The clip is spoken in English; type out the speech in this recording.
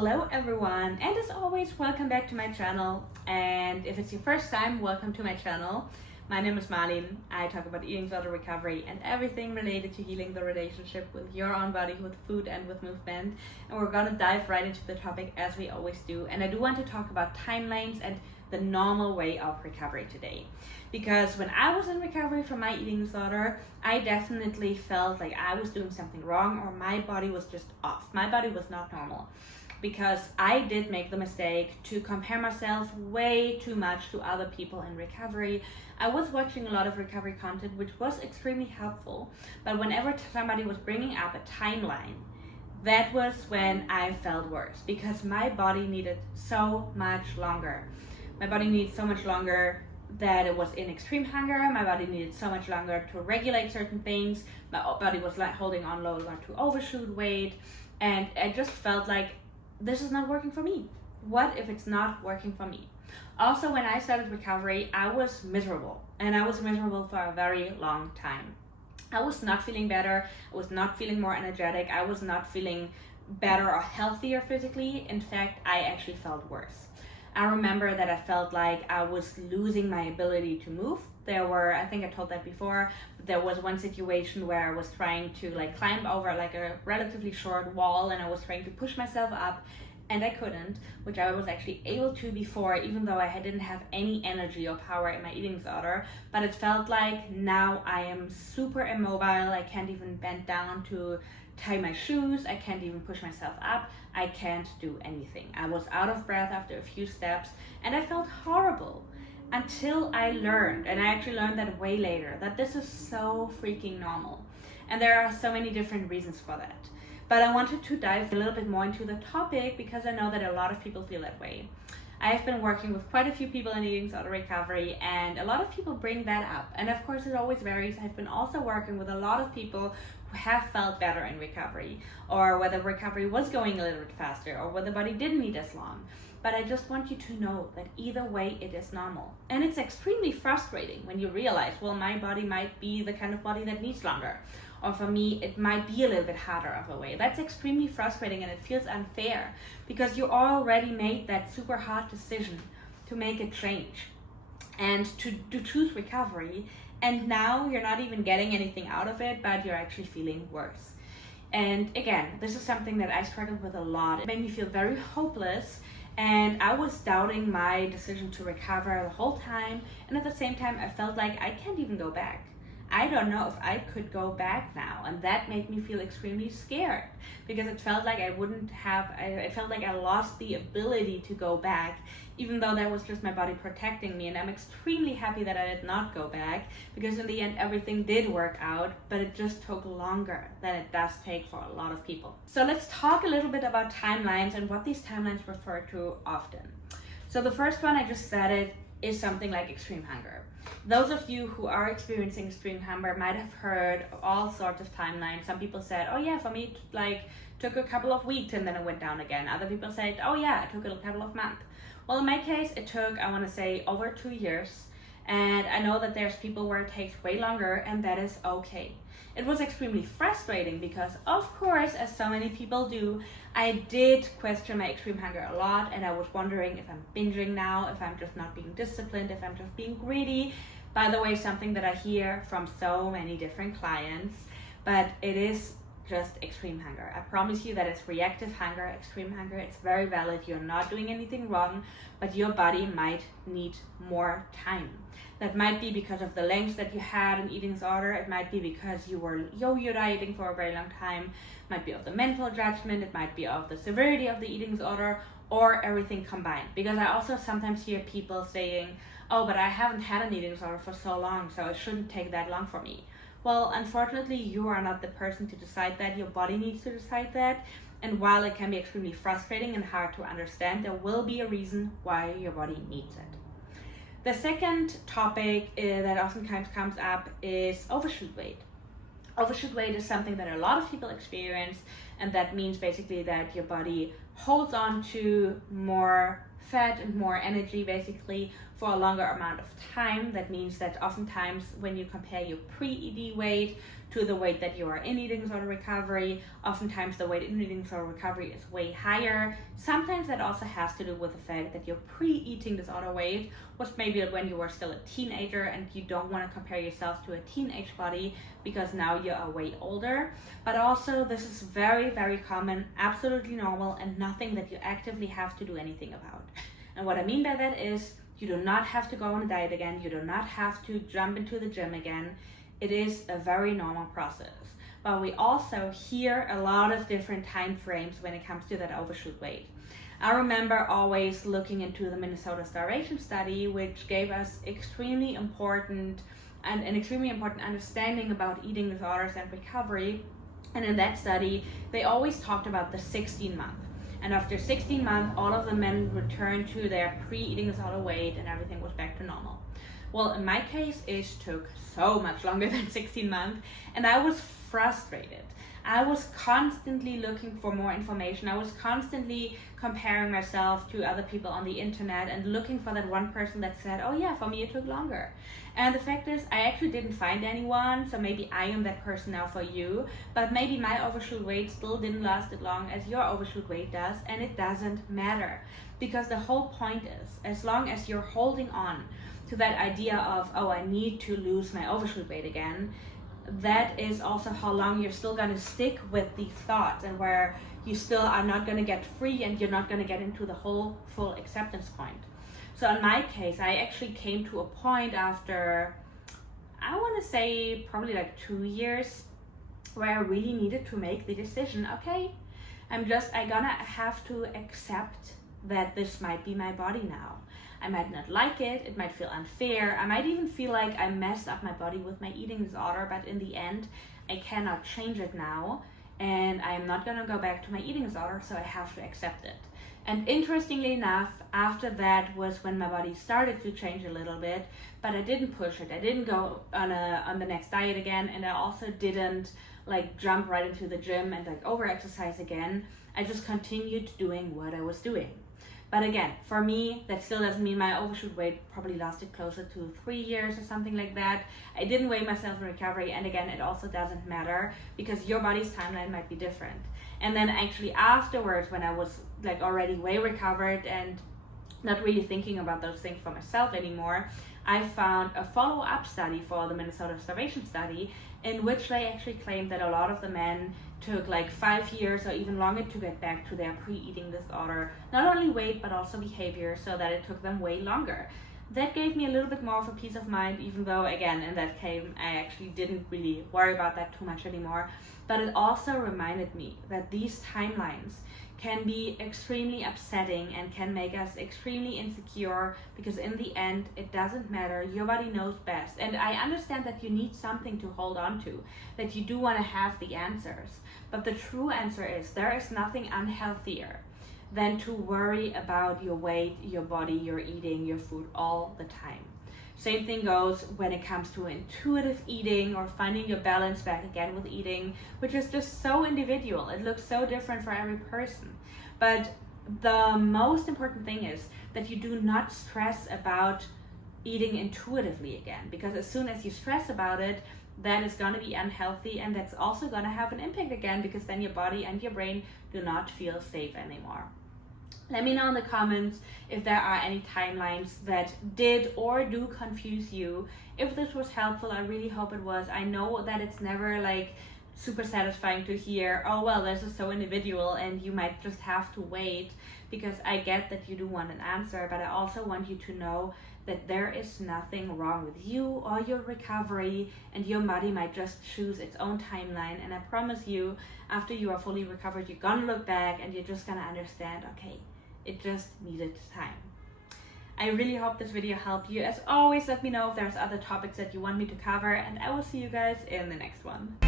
Hello everyone, and as always, welcome back to my channel. And if it's your first time, welcome to my channel. My name is Marlene. I talk about eating disorder recovery and everything related to healing the relationship with your own body, with food and with movement. And we're gonna dive right into the topic as we always do. And I do want to talk about timelines and the normal way of recovery today. Because when I was in recovery from my eating disorder, I definitely felt like I was doing something wrong or my body was just off. My body was not normal. Because I did make the mistake to compare myself way too much to other people in recovery. I was watching a lot of recovery content, which was extremely helpful, but whenever somebody was bringing up a timeline, that was when I felt worse because my body needed so much longer. My body needed so much longer that it was in extreme hunger. My body needed so much longer to regulate certain things. My body was like holding on longer to overshoot weight, and I just felt like this is not working for me. What if it's not working for me? Also, when I started recovery, I was miserable, and I was miserable for a very long time. I was not feeling better. I was not feeling more energetic. I was not feeling better or healthier physically. In fact, I actually felt worse. I remember that I felt like I was losing my ability to move. I think I told that before, there was one situation where I was trying to climb over a relatively short wall, and I was trying to push myself up and I couldn't, which I was actually able to before, even though I didn't have any energy or power in my eating disorder. But it felt like now I am super immobile. I can't even bend down to tie my shoes. I can't even push myself up. I can't do anything. I was out of breath after a few steps and I felt horrible. Until I learned, and I actually learned that way later, that this is so freaking normal. And there are so many different reasons for that. But I wanted to dive a little bit more into the topic because I know that a lot of people feel that way. I have been working with quite a few people in eating disorder recovery, and a lot of people bring that up. And of course, it always varies. I've been also working with a lot of people who have felt better in recovery, or whether recovery was going a little bit faster, or whether the body didn't need as long. But I just want you to know that either way, it is normal. And it's extremely frustrating when you realize, well, my body might be the kind of body that needs longer. Or for me, it might be a little bit harder of a way. That's extremely frustrating, and it feels unfair because you already made that super hard decision to make a change and to choose recovery. And now you're not even getting anything out of it, but you're actually feeling worse. And again, this is something that I struggled with a lot. It made me feel very hopeless. And I was doubting my decision to recover the whole time. And at the same time, I felt like I can't even go back. I don't know if I could go back now. And that made me feel extremely scared because it felt like I felt like I lost the ability to go back, even though that was just my body protecting me. And I'm extremely happy that I did not go back because in the end, everything did work out, but it just took longer than it does take for a lot of people. So let's talk a little bit about timelines and what these timelines refer to often. So the first one, I just said it, is something like extreme hunger. Those of you who are experiencing extreme hunger might have heard all sorts of timelines. Some people said, oh yeah, for me it took a couple of weeks and then it went down again. Other people said, oh yeah, it took a couple of months. Well, in my case, it took, I want to say, over 2 years. And I know that there's people where it takes way longer, and that is okay. It was extremely frustrating because, of course, as so many people do, I did question my extreme hunger a lot, and I was wondering if I'm binging now, if I'm just not being disciplined, if I'm just being greedy. By the way, something that I hear from so many different clients, but it is just extreme hunger. I promise you that it's reactive hunger, extreme hunger. It's very valid. You're not doing anything wrong, but your body might need more time. That might be because of the length that you had an eating disorder. It might be because you were yo-yo dieting for a very long time. It might be of the mental judgment. It might be of the severity of the eating disorder, or everything combined. Because I also sometimes hear people saying, oh, but I haven't had an eating disorder for so long, so it shouldn't take that long for me. Well, unfortunately, you are not the person to decide that. Your body needs to decide that. And while it can be extremely frustrating and hard to understand, there will be a reason why your body needs it. The second topic that oftentimes comes up is overshoot weight. Overshoot weight is something that a lot of people experience, and that means basically that your body holds on to more fat and more energy basically for a longer amount of time. That means that oftentimes when you compare your pre-ED weight to the weight that you are in eating disorder recovery, oftentimes the weight in eating disorder recovery is way higher. Sometimes that also has to do with the fact that your pre-eating disorder weight was maybe when you were still a teenager and you don't want to compare yourself to a teenage body because now you are way older. But also this is very, very common, absolutely normal, and nothing that you actively have to do anything about. And what I mean by that is you do not have to go on a diet again. You do not have to jump into the gym again. It is a very normal process. But we also hear a lot of different time frames when it comes to that overshoot weight. I remember always looking into the Minnesota starvation study, which gave us an extremely important understanding about eating disorders and recovery. And in that study, they always talked about the 16-month. And after 16 months, all of the men returned to their pre-eating disorder weight and everything was back to normal. Well, in my case, it took so much longer than 16 months, and I was frustrated. I was constantly looking for more information. I was constantly comparing myself to other people on the internet and looking for that one person that said, oh yeah, for me it took longer. And the fact is, I actually didn't find anyone, so maybe I am that person now for you, but maybe my overshoot weight still didn't last as long as your overshoot weight does, and it doesn't matter. Because the whole point is, as long as you're holding on to that idea of, oh, I need to lose my overshoot weight again, that is also how long you're still going to stick with these thoughts and where you still are not going to get free and you're not going to get into the whole full acceptance point. So in my case, I actually came to a point after, I want to say probably like 2 years, where I really needed to make the decision, okay, I gonna have to accept that this might be my body now. I might not like it, it might feel unfair, I might even feel like I messed up my body with my eating disorder, but in the end, I cannot change it now, and I'm not gonna go back to my eating disorder, so I have to accept it. And interestingly enough, after that was when my body started to change a little bit, but I didn't push it. I didn't go on the next diet again, and I also didn't like jump right into the gym and like over exercise again. I just continued doing what I was doing. But again, for me, that still doesn't mean my overshoot weight probably lasted closer to 3 years or something like that. I didn't weigh myself in recovery, and again, it also doesn't matter because your body's timeline might be different. And then actually afterwards, when I was like already way recovered and not really thinking about those things for myself anymore, I found a follow-up study for the Minnesota starvation study in which they actually claimed that a lot of the men took like 5 years or even longer to get back to their pre-eating disorder, not only weight but also behavior, so that it took them way longer. That gave me a little bit more of a peace of mind, even though again in that case I actually didn't really worry about that too much anymore. But it also reminded me that these timelines can be extremely upsetting and can make us extremely insecure, because in the end it doesn't matter, your body knows best. And I understand that you need something to hold on to, that you do want to have the answers, but the true answer is there is nothing unhealthier than to worry about your weight, your body, your eating, your food all the time. Same thing goes when it comes to intuitive eating or finding your balance back again with eating, which is just so individual. It looks so different for every person. But the most important thing is that you do not stress about eating intuitively again, because as soon as you stress about it, that is going to be unhealthy, and that's also going to have an impact again, because then your body and your brain do not feel safe anymore. Let me know in the comments if there are any timelines that did or do confuse you. If this was helpful, I really hope it was. I know that it's never like super satisfying to hear, oh well, this is so individual and you might just have to wait, because I get that you do want an answer, but I also want you to know that there is nothing wrong with you or your recovery, and your body might just choose its own timeline. And I promise you, after you are fully recovered, you're gonna look back and you're just gonna understand, okay, it just needed time. I really hope this video helped you. As always, let me know if there's other topics that you want me to cover, and I will see you guys in the next one.